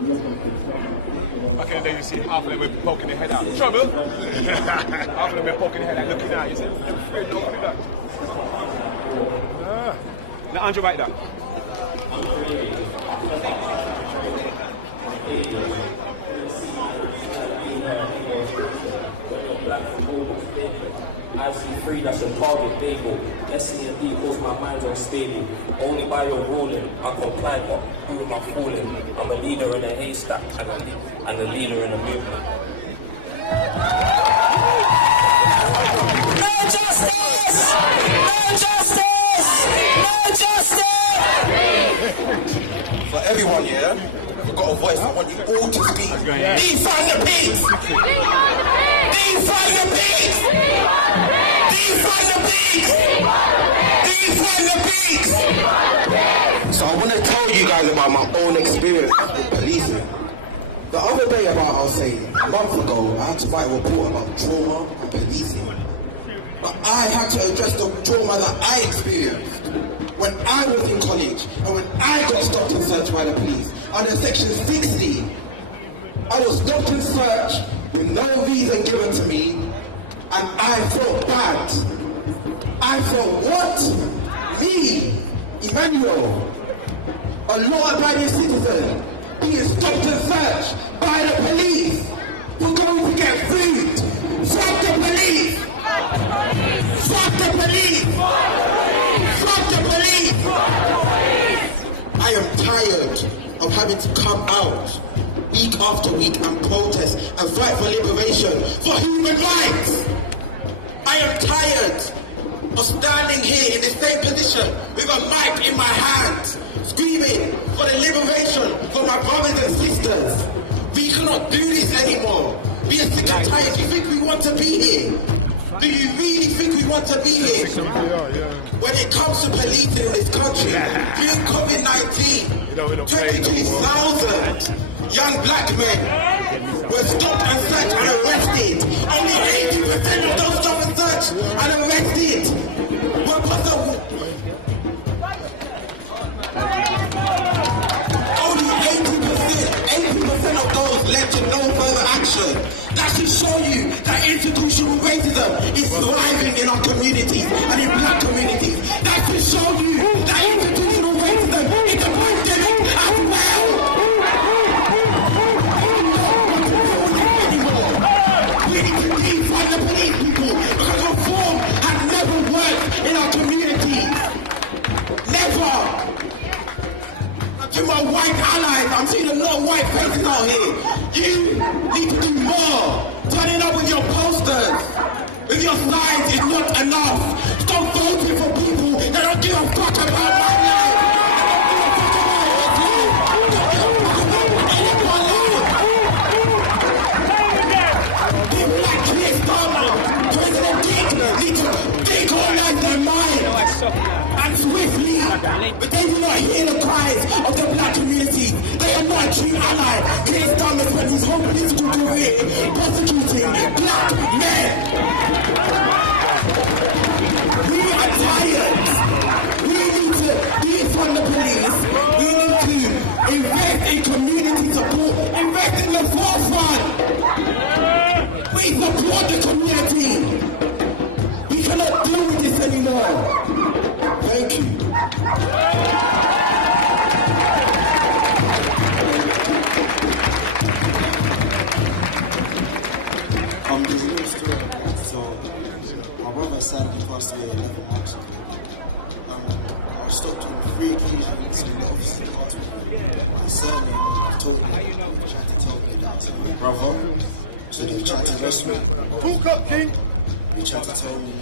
Back in the day, you see half of them were poking their head out. Trouble? Half of them were poking their head out, looking out. You see, they're afraid not to do that. Now, Andrew, right that. I see free, that's a target bagel. Destiny and equals, my mind's unstable. Only by your ruling, I comply, but who am I fooling? I'm a leader in a haystack and a leader in a movement. No justice! No justice! No justice! For everyone, yeah, you've got a voice. I want you all to speak. Defund the beats! Defund the beats! Defund the beats! Defund the beats! So I want to tell you guys about my own experience with policing. The other day, I'll say a month ago, I had to write a report about trauma and policing. But I had to address the trauma that I experienced when I was in college and when I got stopped and searched by the police. Under section 60, I was stopped and searched with no reason given to me, and I felt bad. I felt what? Me, Emmanuel, a law-abiding citizen, being stopped and searched by the police for going to get food. Fuck the police! Fuck the police! Fuck the police! I am tired of having to come out week after week and protest and fight for liberation, for human rights. I am tired of standing here in the same position with a mic in my hand, screaming for the liberation for my brothers and sisters. We cannot do this anymore. We are sick and tired. Do you think we want to be here? Do you really think we want to be here? When it comes to policing in this country, during COVID-19, 22,000 young black men were stopped and searched and arrested. Only 80% of those stopped and searched and arrested were possible. Only 80% of those led to no further action. That should show you that institutional racism is thriving in our communities and in black communities. That should show you that institutional racism is a pandemic as well. We need to defund the police people because reform has never worked in our communities. Never. To my white allies, I'm seeing a lot of white faces out here. You need to do more. Turning up with your posters, with your signs is not enough. Stop voting for people that don't give a fuck about my life. And swiftly, but they will not hear the cries of the black community. They are not a true ally. Keir Starmer spent his whole political career prosecuting black men. We are tired. We need to defund the police. We need to invest in community support. Invest in the forefront. We support the community. We cannot deal with this anymore. Thank you. There's a little story. So, my brother sadly passed away 11 months ago. I was stopped on 3 occasions when the officer asked me his surname. Told me, tried to tell me that I was my brother. So they tried to arrest me. Talk up, King! They tried to tell me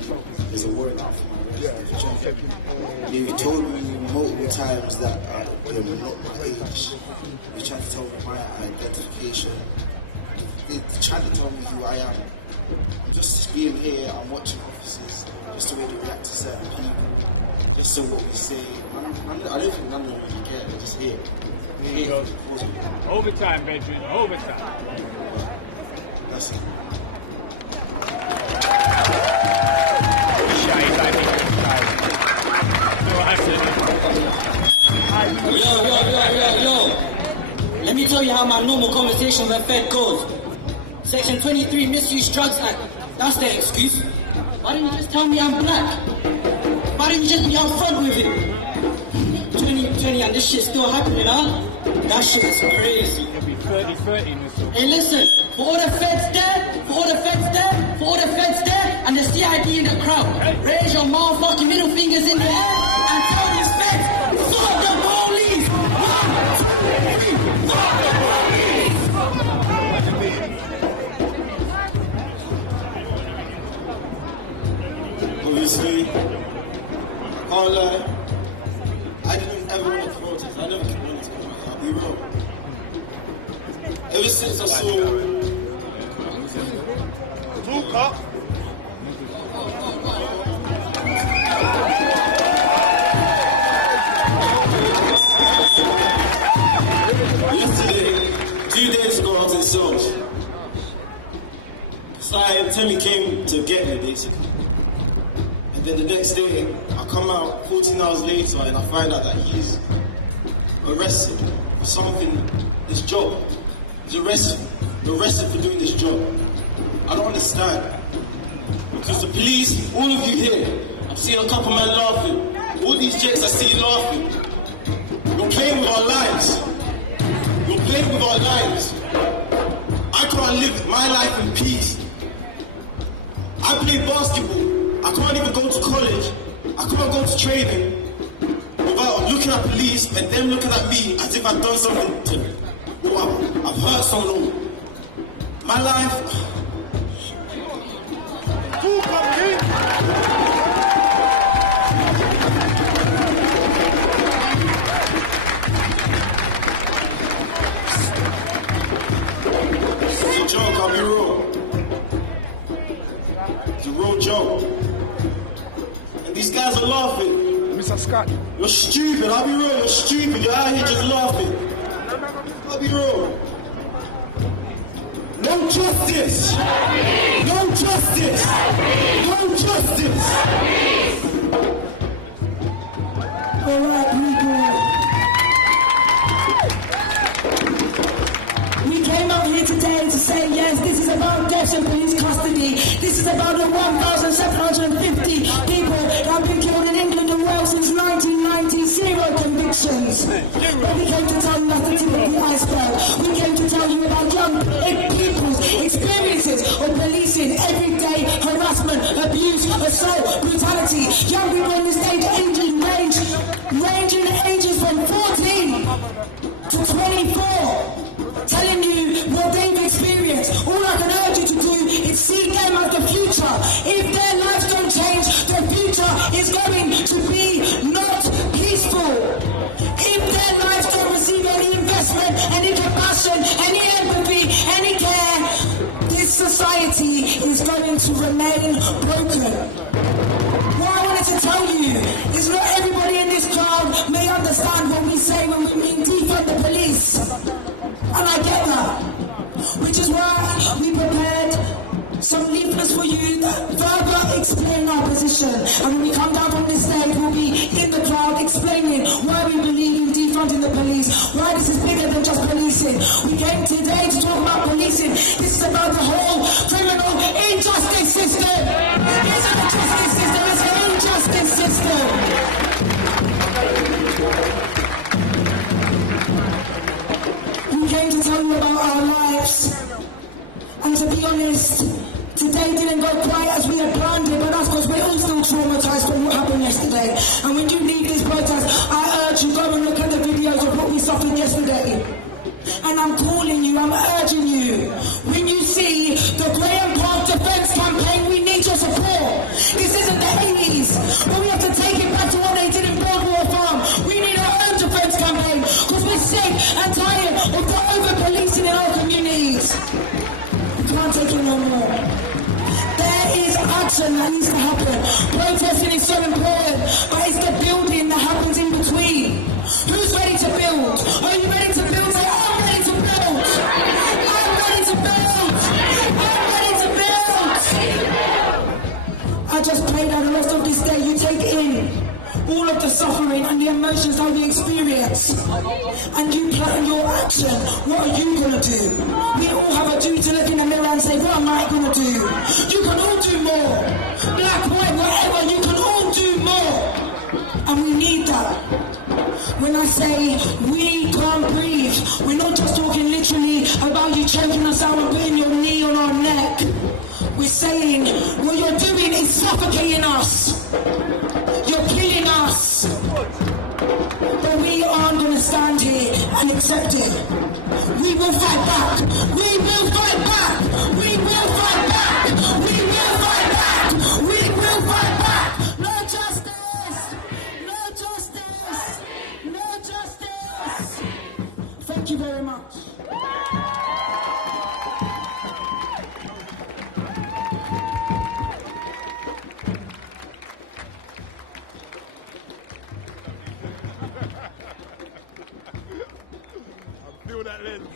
there's a warrant out for my arrest. They told me multiple times that they were not my age. They tried to tell me my identification. They tried to tell me who I am. I'm just being here, I'm watching officers, just the way they react to certain people, just so what we say. I don't think none of them really care, they're just here. They're here. Overtime, Benjamin, overtime. That's it. Yo, Let me tell you how my normal conversation with a Fed goes. Section 23 Misuse Drugs Act. That's their excuse. Why didn't you just tell me I'm black? Why didn't you just be upfront with it? 2020 and this shit's still happening, huh? That shit is crazy. It'll be 30-30 in this one. Hey, listen, for all the feds there, and the CID in the crowd, raise your motherfucking middle fingers in the air and tell these feds, fuck the police! 1, 2, 3, fuck the police! Obviously, I can't lie, I didn't ever want to protest. I never wanted to come out. I'll be real. Ever since I saw Talk up. yesterday, 2 days ago, I was in Seoul. Timmy came to get me, basically. And then the next day, I come out 14 hours later and I find out that he's arrested for something, this job. He's arrested for doing this job. I don't understand. Because the police, all of you here, I've seen a couple men laughing. All these chicks I see laughing. You're playing with our lives. You're playing with our lives. I can't live my life in peace. I play basketball. I can't even go to college. I can't go to training without looking at police and them looking at me as if I've done something to them. I've hurt someone. My life. It's a joke, I'll be real. It's a real joke. And these guys are laughing. Mr. Scott. You're stupid, I'll be real, you're stupid. You're out here just laughing. I'll be real. No justice! No justice! No justice! Alright, people. We came out here today to say yes, this is about deaths in police custody. This is about the 1,750 people that have been killed in England and Wales since 1990. 0 convictions. But we came to tell you that's the tip of the iceberg. We came to tell you about young people's experiences of policing, everyday harassment, abuse, assault, brutality. Young people in this stage ranging in ages from 14 to 24. Telling you what they've experienced. All I can urge you to do is see them as the future. If their lives don't change, the future is going to be not peaceful. If their lives don't receive any investment, any compassion, any empathy, any care, this society is going to remain broken. What I wanted to tell you is not everybody in this crowd may understand what we say when we mean defund the police. And I get that. Which is why we prepared some leaflets for you that further explain our position. And when we come down from this stage, we'll be in the crowd explaining why we believe in defunding the police, why this is bigger than just policing. We came today to talk about policing. This is about the whole criminal injustice system. It's not a justice system, it's an injustice system. Came to tell you about our lives, and to be honest, today didn't go quite as we had planned it, but that's because we're all still traumatized from what happened yesterday. And when you leave this protest, I urge you, go and look at the videos of what we suffered yesterday. And I'm calling you, I'm urging you, when you see the Graham Park Defence Campaign, we need your support. This isn't the 80s, but we have to take it back to what they did in Broadwell Farm. We need our own defence campaign, because we're sick and tired of the over-policing in our communities. We can't take it no more. There is action that needs to happen. Protesting is so important, but it's the building that happens in between. Who's ready to build? Are you ready to build? Say, I'm ready to build. I'm ready to build. I'm ready to build. I just pray that the rest of this day you take in all of the suffering and the emotions that we experience, and you plan your action. What are you going to do? We all have a duty to look in the mirror and say, what am I going to do? You can all do more. Black, white, whatever, you can all do more. And we need that. When I say we can't breathe, we're not just talking literally about you choking us out and putting your knee on our neck. We're saying what you're doing is suffocating us. You're killing us. But we aren't going to stand here and accept it. We will fight back. We will fight back. We will fight back. We will fight back. We will fight back. No justice. No justice. No justice. Thank you very much. Feel that lens.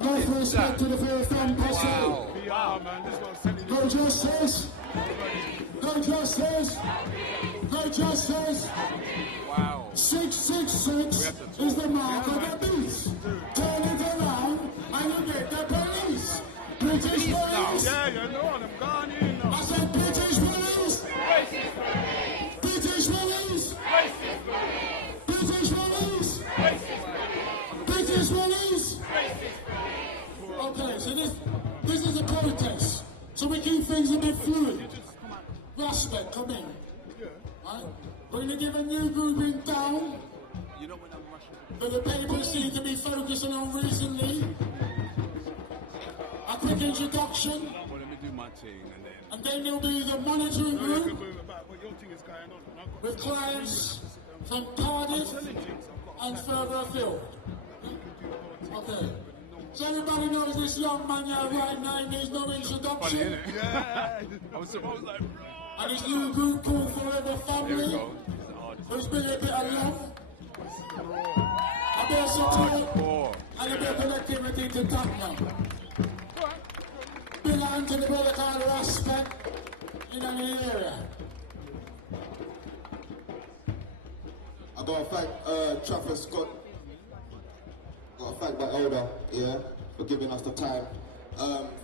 No respect to the very fan posse. Wow, man, this gonna send it. No justice. No justice. No justice. Wow. 666 is the mark of the beast. Turn it around and you get the police. British police. Yeah, you know, I'm gone in now. I said British police. British police. British police. British police. Okay, so this is a protest. So we keep things a bit fluid. Respect, come in. Right? We're going to give a new group in town that the papers seem to be focusing on recently. A quick introduction. Well, let me do my thing And then there'll be the monitoring group what your thing is going on. with clients from Cardiff and further afield. Okay. So everybody knows this young man here right now needs no introduction. Yeah, I was supposed like. And his new group called Forever Family. There's been a bit of love, a bit of support, and a bit of connectivity to Tottenham. Belong to the brother called Respect in the area. I gotta thank Trafford Scott. Gotta thank my elder, yeah, for giving us the time.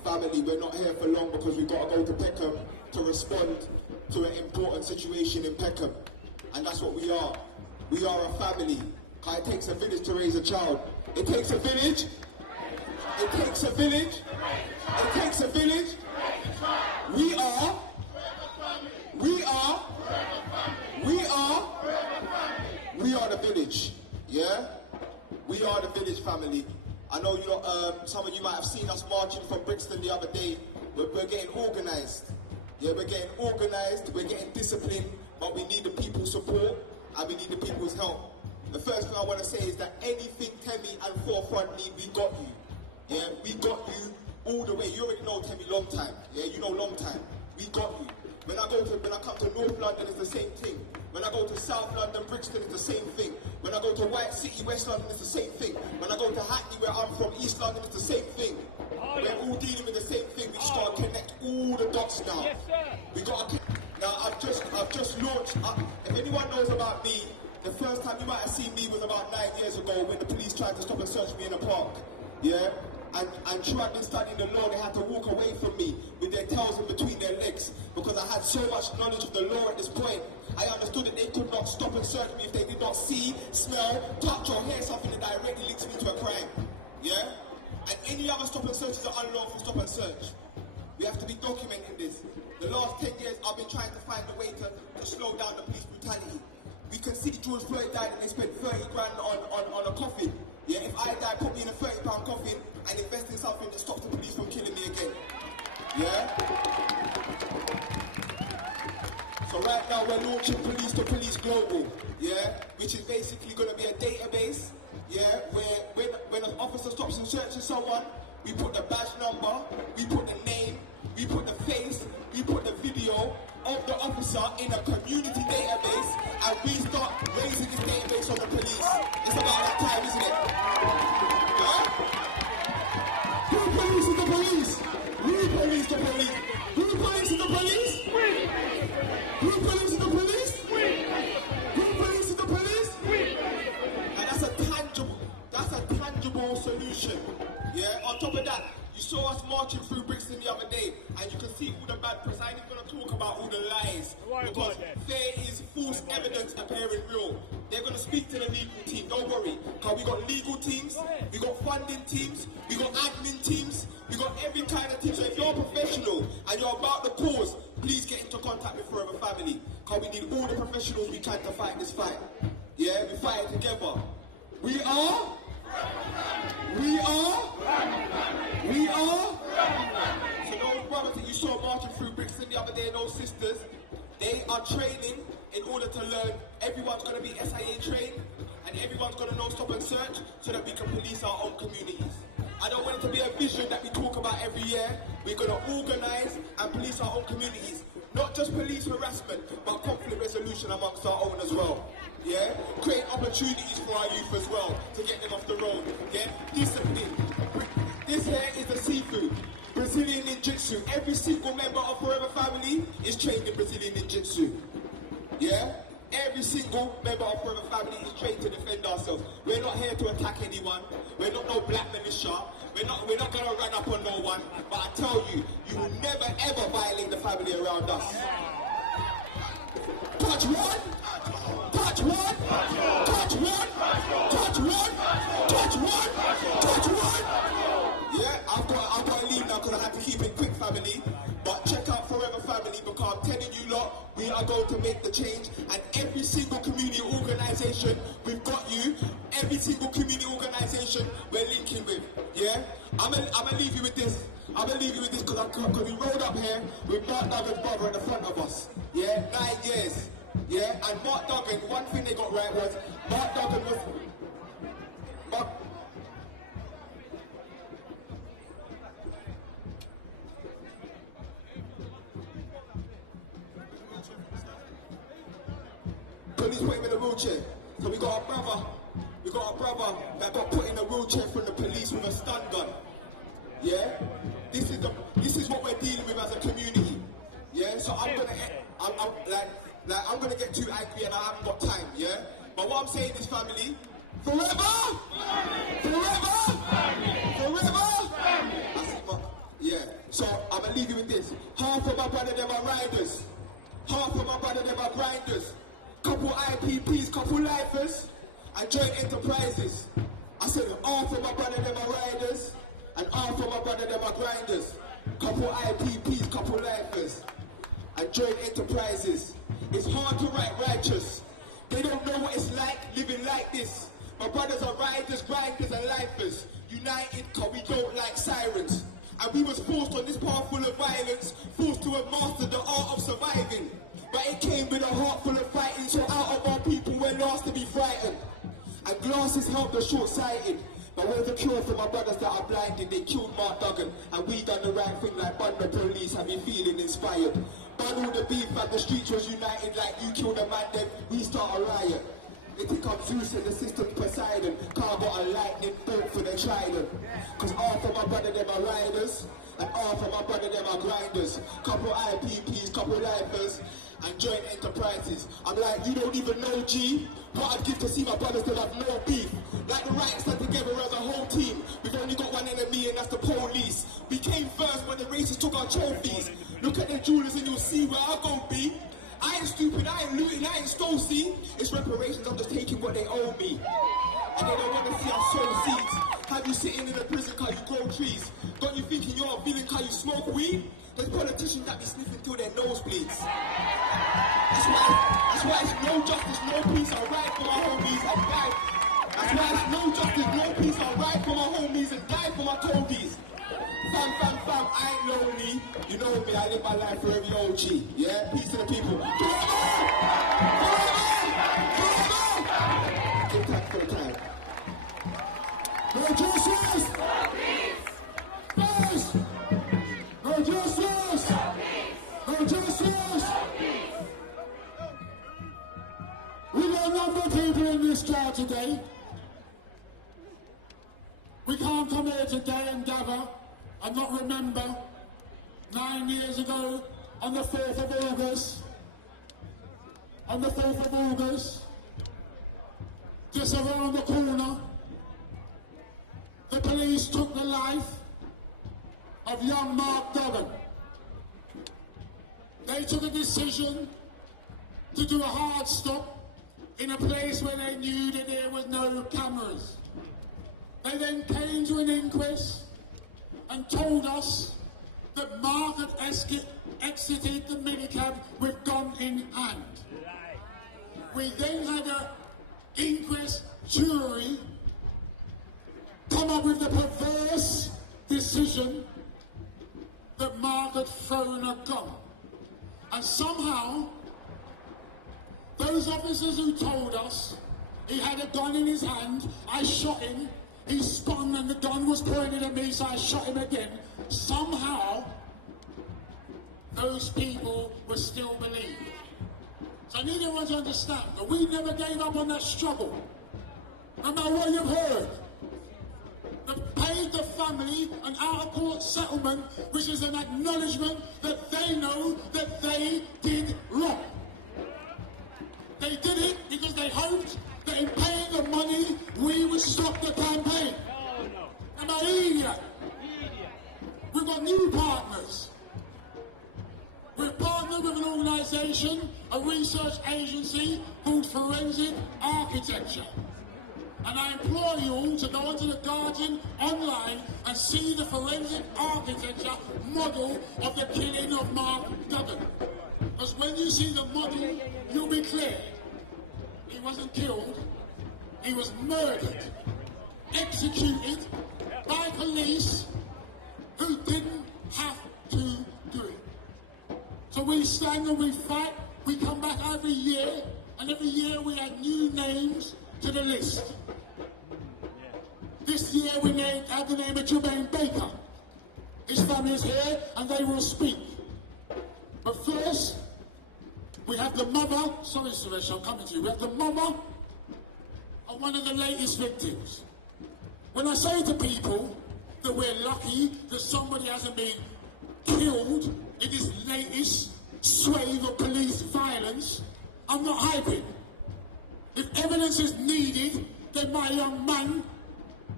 Family, we're not here for long because we gotta go to Peckham to respond to an important situation in Peckham. And that's what we are. We are a family. It takes a village to raise a child. It takes a village. It takes a village. It takes a village. We are the village. Yeah? We are the village family. I know you know, some of you might have seen us marching from Brixton the other day. We're getting organised. Yeah, we're getting organised, we're getting disciplined, but we need the people's support and we need the people's help. The first thing I want to say is that anything Temi and Forefront need, we got you. Yeah, we got you all the way. You already know Temi long time. Yeah, you know long time. We got you. When I come to North London, it's the same thing. When I go to South London, Brixton, it's the same thing. When I go to White City, West London, it's the same thing. When I go to Hackney, where I'm from, East London, it's the same thing. We're all dealing with the same thing. We just gotta connect all the dots now. Yes, sir. We gotta. Now I've just launched. If anyone knows about me, the first time you might have seen me was about 9 years ago when the police tried to stop and search me in a park. Yeah. And true, I've been studying the law. They had to walk away from me with their tails in between their legs because I had so much knowledge of the law at this point. I understood that they could not stop and search me if they did not see, smell, touch, or hear something that directly links me to a crime. Yeah. And any other stop and search is an unlawful stop and search. We have to be documenting this. The last 10 years, I've been trying to find a way to slow down the police brutality. We can see George Floyd died and they spent 30 grand on a coffin. Yeah, if I die, put me in a £30 coffin and invest in something that stops the police from killing me again. Yeah? So right now we're launching Police to Police Global, yeah? Which is basically going to be a database, yeah? Where when an officer stops and searches someone, we put the badge number, we put the name, we put the face, we put the video of the officer in a community database, and we start raising this database on the police. It's about that time, isn't it? Huh? Who polices the police? We police the police. Who polices the police? Who polices the police? Who polices the police? top of that, you saw us marching through Brixton the other day, and you can see all the bad press. I ain't even going to talk about all the lies, because there is false evidence appearing real. They're going to speak to the legal team, don't worry, because we got legal teams, we got funding teams, we got admin teams, we got every kind of team. So if you're a professional and you're about the cause, please get into contact with Forever Family, because we need all the professionals we can to fight this fight. Yeah, we fight it together. We are. So those brothers that you saw marching through Brixton the other day, those sisters, they are training in order to learn. Everyone's going to be SIA trained, and everyone's going to know stop and search, so that we can police our own communities. I don't want it to be a vision that we talk about every year. We're going to organise and police our own communities. Not just police harassment, but conflict resolution amongst our own as well. Yeah? Create opportunities for our youth as well, to get them off the road. Yeah? Discipline. This here is the seafood. Brazilian Ninjutsu. Every single member of Forever Family is trained in Brazilian Ninjutsu. Yeah? Every single member of Forever Family is trained to defend ourselves. We're not here to attack anyone. We're not no black militia. We're not going to run up on no one. But I tell you, you will never ever violate the family around us. Touch one. Touch one. Touch one. Touch one. Touch one. Touch one. Yeah, I've got to leave now because I had to keep it quick, family. But check out Forever Family, because I'm telling you lot, we are going to make the change. And every single community organisation, we've got you. Every single community organisation we're linking with. Yeah? I'm gonna leave you with this. I'm gonna leave you with this because we rode up here with Mark Duggan's brother at the front of us. Yeah? 9 years. Yeah? And Mark Duggan, one thing they got right was, Mark Duggan was... Police put him in a wheelchair. So we got a brother that got put in a wheelchair from the police with a stun gun. Yeah? This is what we're dealing with as a community. Yeah? So I'm gonna get too angry and I haven't got time, yeah? But what I'm saying is, family, forever! Forever! Forever! Yeah. So I'm gonna leave you with this. Half of my brother them are riders. Half of my brother them are grinders. Couple IPPs, couple lifers, and joint enterprises. I said half of my brother them are riders, and half of my brother them are grinders. Couple IPPs, couple lifers, and joint enterprises. It's hard to write righteous. They don't know what it's like living like this. My brothers are riders, grinders, and lifers. United, cause we don't like sirens. And we was forced on this path full of violence, forced to have mastered the art of surviving. But it came with a heart full of fighting, so out of our people we're lost to be frightened. And glasses help the short-sighted. But where's the cure for my brothers that are blinded? They killed Mark Duggan, and we done the right thing like Bun the police. Have you feeling inspired? Bun all the beef and the streets was united like you killed a man, then we start a riot. They think I'm Zeus and the system's Poseidon, cause I got a lightning bolt for the trident. Cause half of my brother them are riders, and half of my brother them are grinders. Couple IPPs, couple lifers, and joint enterprises. I'm like, you don't even know, G. What I'd give to see my brothers that have no beef. Like the Riots stand together as a whole team. We've only got one enemy, and that's the police. We came first when the racists took our trophies. Look at the jewelers and you'll see where I gon' be. I ain't stupid, I ain't looting, I ain't stolzy. It's reparations, I'm just taking what they owe me. And they don't want to see us sow seeds. Have you sitting in a prison cause you grow trees? Got you thinking you're a villain cause you smoke weed? There's politicians that be sniffing till their nose bleeds. That's why it's no justice, no peace, I'll ride for my homies and die. That's why it's no justice, no peace, I'll ride for my homies and die for my coldies. Fam, I ain't lonely. You know me, I live my life for every OG. Yeah? Peace to the people. Give thanks for the time. No justice! Peace! No justice! No justice! We got a number of people in this crowd today. We can't come here today and gather and not remember 9 years ago on the 4th of August, just around the corner, the police took the life of young Mark Duggan. They took a decision to do a hard stop in a place where they knew that there was no cameras. They then came to an inquest and told us that Mark had exited the minicab with gun in hand. We then had an inquest jury come up with the perverse decision that Mark had thrown a gun. And somehow, those officers who told us he had a gun in his hand, I shot him, he spun and the gun was pointed at me, so I shot him again. Somehow, those people were still believed. So I need everyone to understand that we never gave up on that struggle. No matter what you've heard. They paid the family an out-of-court settlement, which is an acknowledgement that they know that they did wrong. They did it because they hoped that in paying the money, we would stop the campaign. Am I idiot? We've got new partners. We've partnered with an organisation, a research agency called Forensic Architecture. And I implore you all to go onto the Guardian online and see the forensic architecture model of the killing of Mark Duggan. Because when you see the model, you'll be clear. He wasn't killed, he was murdered, executed by police who didn't have to do it. So we stand and we fight, we come back every year, and every year we add new names to the list. This year we add the name of Jermaine Baker. His family is here and they will speak. But first, we have the mother, sorry Suresh, I'm coming to you. We have the mother of one of the latest victims. When I say to people that we're lucky that somebody hasn't been killed in this latest swathe of police violence, I'm not hyping. If evidence is needed, then my young man,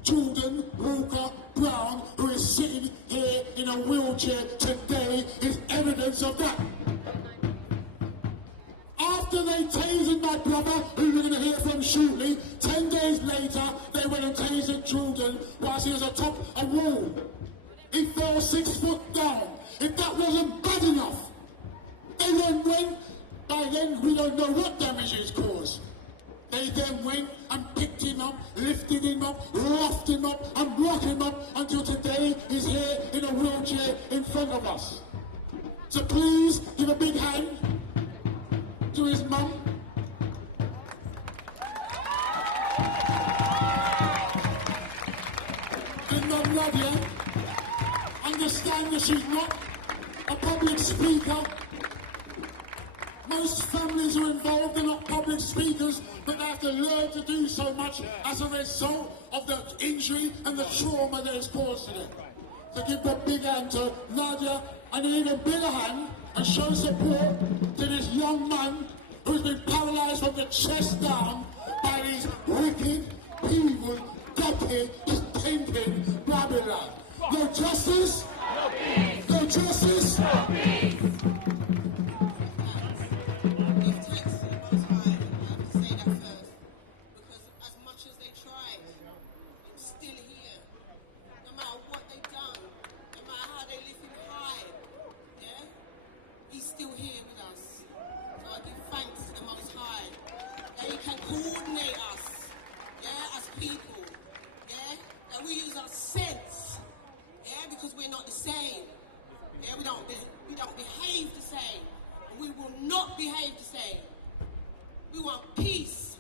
Jordan Walker Brown, who is sitting here in a wheelchair today, is evidence of that. After they tasered my brother, who you're going to hear from shortly, 10 days later, they went and tasered Jordan whilst he was atop a wall. He fell 6 foot down. If that wasn't bad enough, they then went, by then we don't know what damage he's caused. They then went and picked him up, lifted him up, roughed him up, and brought him up until today he's here in a wheelchair in front of us. So please give a big hand to his mum. His mum love you. Understand that she's not a public speaker. Most families who are involved are not public speakers, but they have to learn to do so much as a result of the injury and the trauma that is caused to them. So give a big hand to Nadia, and an even bigger hand and show support to this young man who's been paralysed from the chest down by these wicked, evil, dirty, stinking Babylon. No justice? No peace. No justice? No peace. We don't behave the same. And we will not behave the same. We want peace.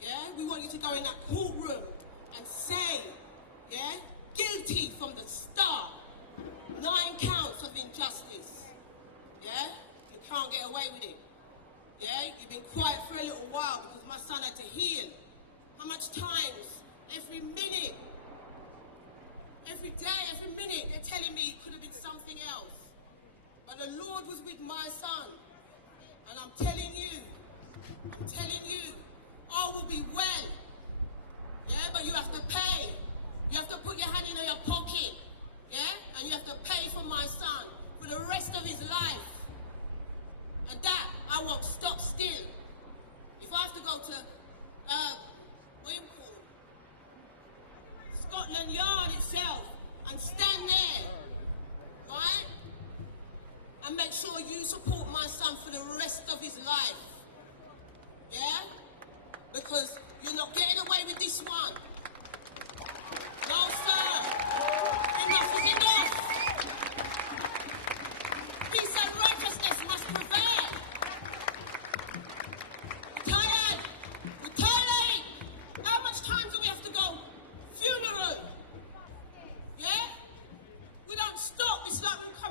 Yeah? We want you to go in that courtroom and say, yeah, guilty from the start. 9 counts of injustice. Yeah? You can't get away with it. Yeah? You've been quiet for a little while because my son had to heal. How much times? Every minute. Every day, every minute, they're telling me it could have been something else. But the Lord was with my son. And I'm telling you, all will be well. Yeah, but you have to pay. You have to put your hand in your pocket. Yeah? And you have to pay.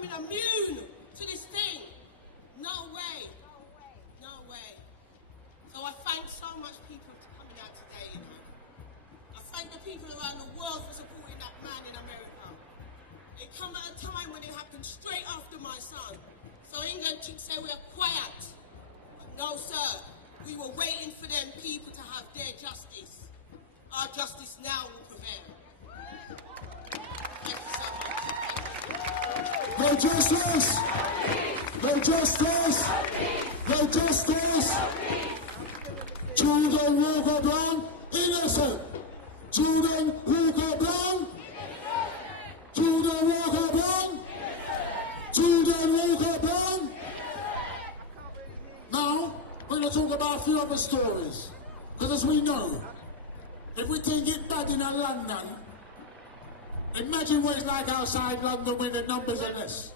becoming immune to this thing. No way. No way. So I thank so much people for coming out today, you know. I thank the people around the world for supporting that man in America. It come at a time when it happened straight after my son. So England should say we're quiet. But no, sir. We were waiting for them people to have their justice. Our justice now will prevail. Thank you so much. No justice! No justice! No justice! Children Walker Brown, innocent! Children Walker Brown! Children Walker Brown! Children Walker Brown! Now, we're going to talk about a few other stories. Because as we know, if we think it bad in London, imagine what it's like outside London when the numbers are less.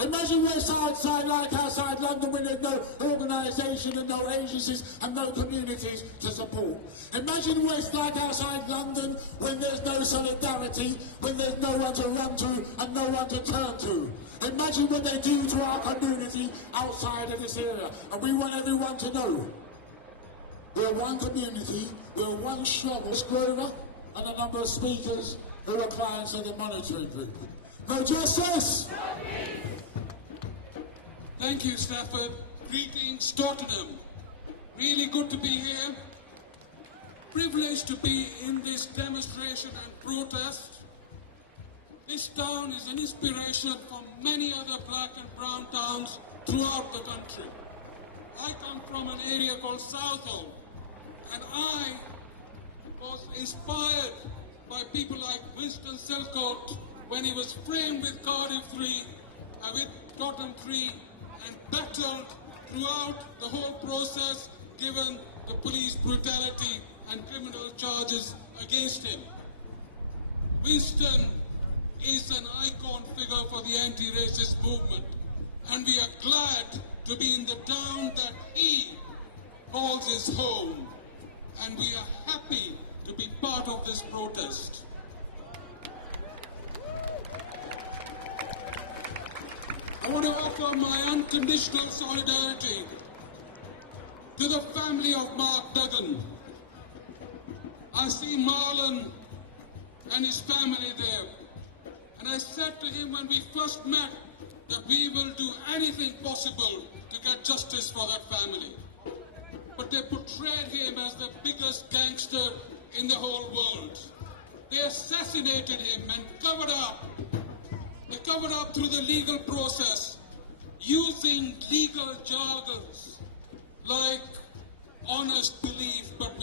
Imagine what it's like outside London when there's no organisation and no agencies and no communities to support. Imagine what it's like outside London when there's no solidarity, when there's no one to run to and no one to turn to. Imagine what they do to our community outside of this area. And we want everyone to know we're one community, we're one struggle. Grover and a number of speakers who are clients of the monitoring group. No justice! Thank you, Stafford. Greetings, Tottenham. Really good to be here. Privileged to be in this demonstration and protest. This town is an inspiration for many other black and brown towns throughout the country. I come from an area called Southall, and I was inspired by people like Winston Selcourt when he was framed with Cardiff 3 and with Tottenham 3 and battled throughout the whole process given the police brutality and criminal charges against him. Winston is an icon figure for the anti-racist movement, and we are glad to be in the town that he calls his home, and we are happy to be part of this protest. I want to offer my unconditional solidarity to the family of Mark Duggan. I see Marlon and his family there. And I said to him when we first met that we will do anything possible to get justice for that family. But they portrayed him as the biggest gangster in the whole world. They assassinated him and covered up. They covered up through the legal process, using legal jargons like honest belief but